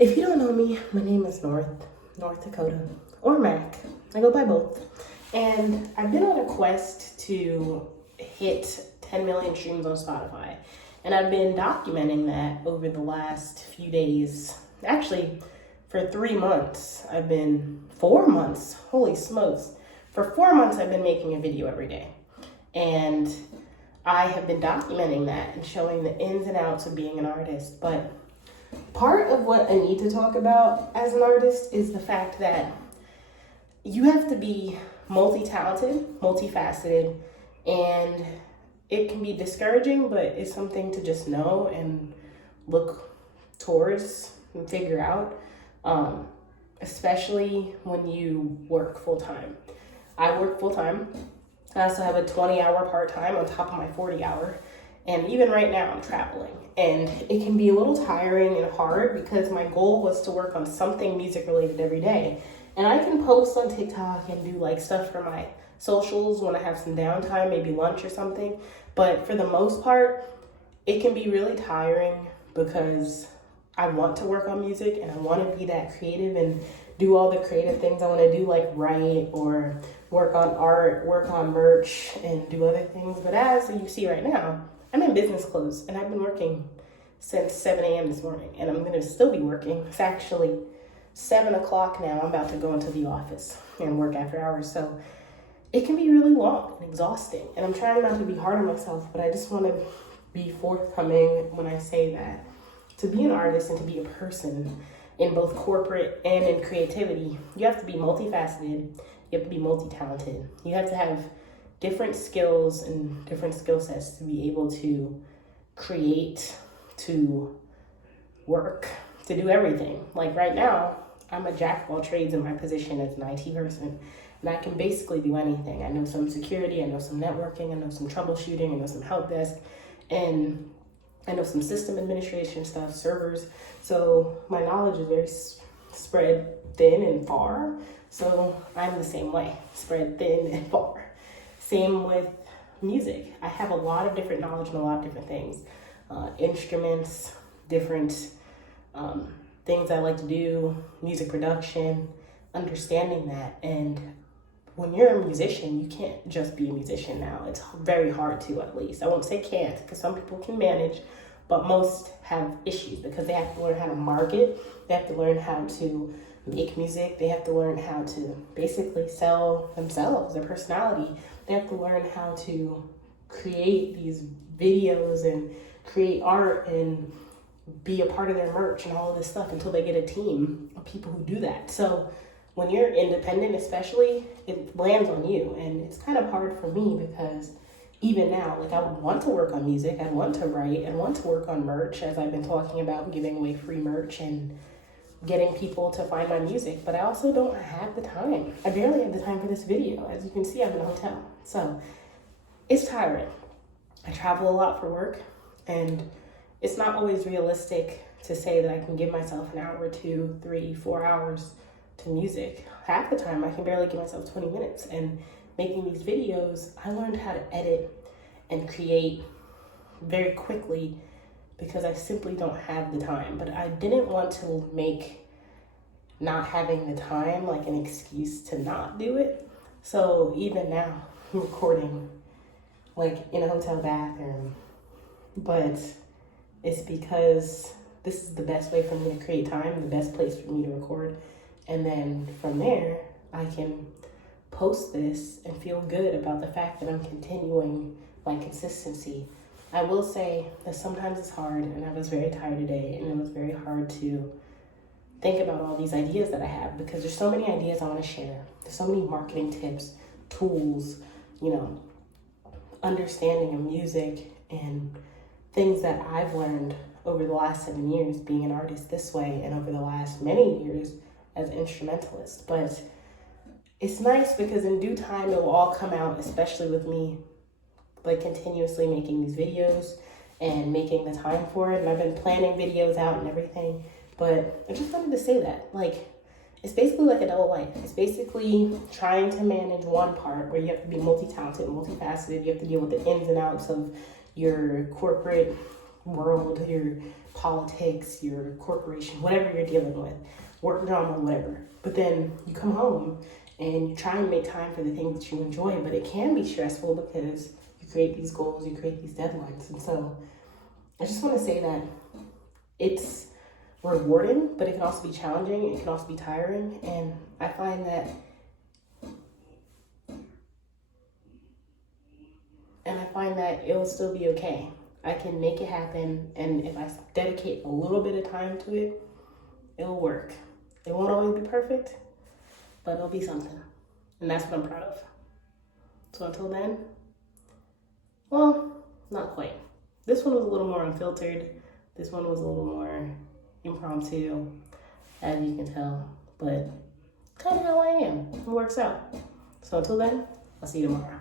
If you don't know me, my name is North Dakota, or Mac. I go by both. And I've been on a quest to hit 10 million streams on Spotify. And I've been documenting that over the last few days. Actually, for 3 months, 4 months, holy smokes. For 4 months, I've been making a video every day. And I have been documenting that and showing the ins and outs of being an artist. But part of what I need to talk about as an artist is the fact that you have to be multi-talented, multifaceted, and it can be discouraging, but it's something to just know and look towards and figure out, especially when you work full-time. I work full-time. I also have a 20-hour part-time on top of my 40-hour. And even right now, I'm traveling. And it can be a little tiring and hard because my goal was to work on something music-related every day. And I can post on TikTok and do like stuff for my socials when I have some downtime, maybe lunch or something. But for the most part, it can be really tiring because I want to work on music and I want to be that creative and do all the creative things I want to do, like write or work on art, work on merch, and do other things. But as you see right now, I'm in business clothes and I've been working since 7 a.m. this morning and I'm going to still be working. It's actually 7 o'clock now. I'm about to go into the office and work after hours. So it can be really long and exhausting. And I'm trying not to be hard on myself, but I just want to be forthcoming when I say that to be an artist and to be a person in both corporate and in creativity, you have to be multifaceted. You have to be multi-talented. You have to have different skills and different skill sets to be able to create, to work, to do everything. Like right now, I'm a jack of all trades in my position as an IT person, and I can basically do anything. I know some security, I know some networking, I know some troubleshooting, I know some help desk, and I know some system administration stuff, servers. So my knowledge is very spread thin and far. So I'm the same way, spread thin and far. Same with music. I have a lot of different knowledge and a lot of different things. Instruments, different things I like to do, music production, understanding that. And when you're a musician, you can't just be a musician now. It's very hard to, at least. I won't say can't, because some people can manage, but most have issues because they have to learn how to market. They have to learn how to make music. They have to learn how to basically sell themselves, their personality. They have to learn how to create these videos and create art and be a part of their merch and all of this stuff until they get a team of people who do that. So when you're independent, especially, it lands on you. And it's kind of hard for me because even now, like I would want to work on music. I'd want to write and want to work on merch, as I've been talking about, giving away free merch and getting people to find my music, but I also don't have the time. I barely have the time for this video. As you can see, I'm in a hotel. So it's tiring. I travel a lot for work, and it's not always realistic to say that I can give myself an hour, 2, 3, 4 hours to music. Half the time, I can barely give myself 20 minutes. And making these videos, I learned how to edit and create very quickly because I simply don't have the time. But I didn't want to make not having the time like an excuse to not do it. So even now, I'm recording like in a hotel bathroom, but it's because this is the best way for me to create time and the best place for me to record. And then from there, I can post this and feel good about the fact that I'm continuing my consistency. I will say that sometimes it's hard, and I was very tired today, and it was very hard to think about all these ideas that I have because there's so many ideas I want to share. There's so many marketing tips, tools, understanding of music and things that I've learned over the last 7 years being an artist this way and over the last many years as an instrumentalist. But it's nice because in due time it will all come out, especially with me like continuously making these videos and making the time for it. And I've been planning videos out and everything, but I just wanted to say that, like, it's basically like a double life. It's basically trying to manage one part where you have to be multi-talented, multifaceted. You have to deal with the ins and outs of your corporate world, your politics, your corporation, whatever you're dealing with, work drama, whatever. But then you come home and you try and make time for the things that you enjoy, but it can be stressful because you create these goals, you create these deadlines. And so I just want to say that it's rewarding, but it can also be challenging. It can also be tiring. And I find that it'll still be okay. I can make it happen, and if I dedicate a little bit of time to it, it'll work. It won't always be perfect, but it'll be something. And that's what I'm proud of. So until then, well, not quite. This one was a little more unfiltered. This one was a little more impromptu, as you can tell, but kind of how I am. It works out. So until then, I'll see you tomorrow.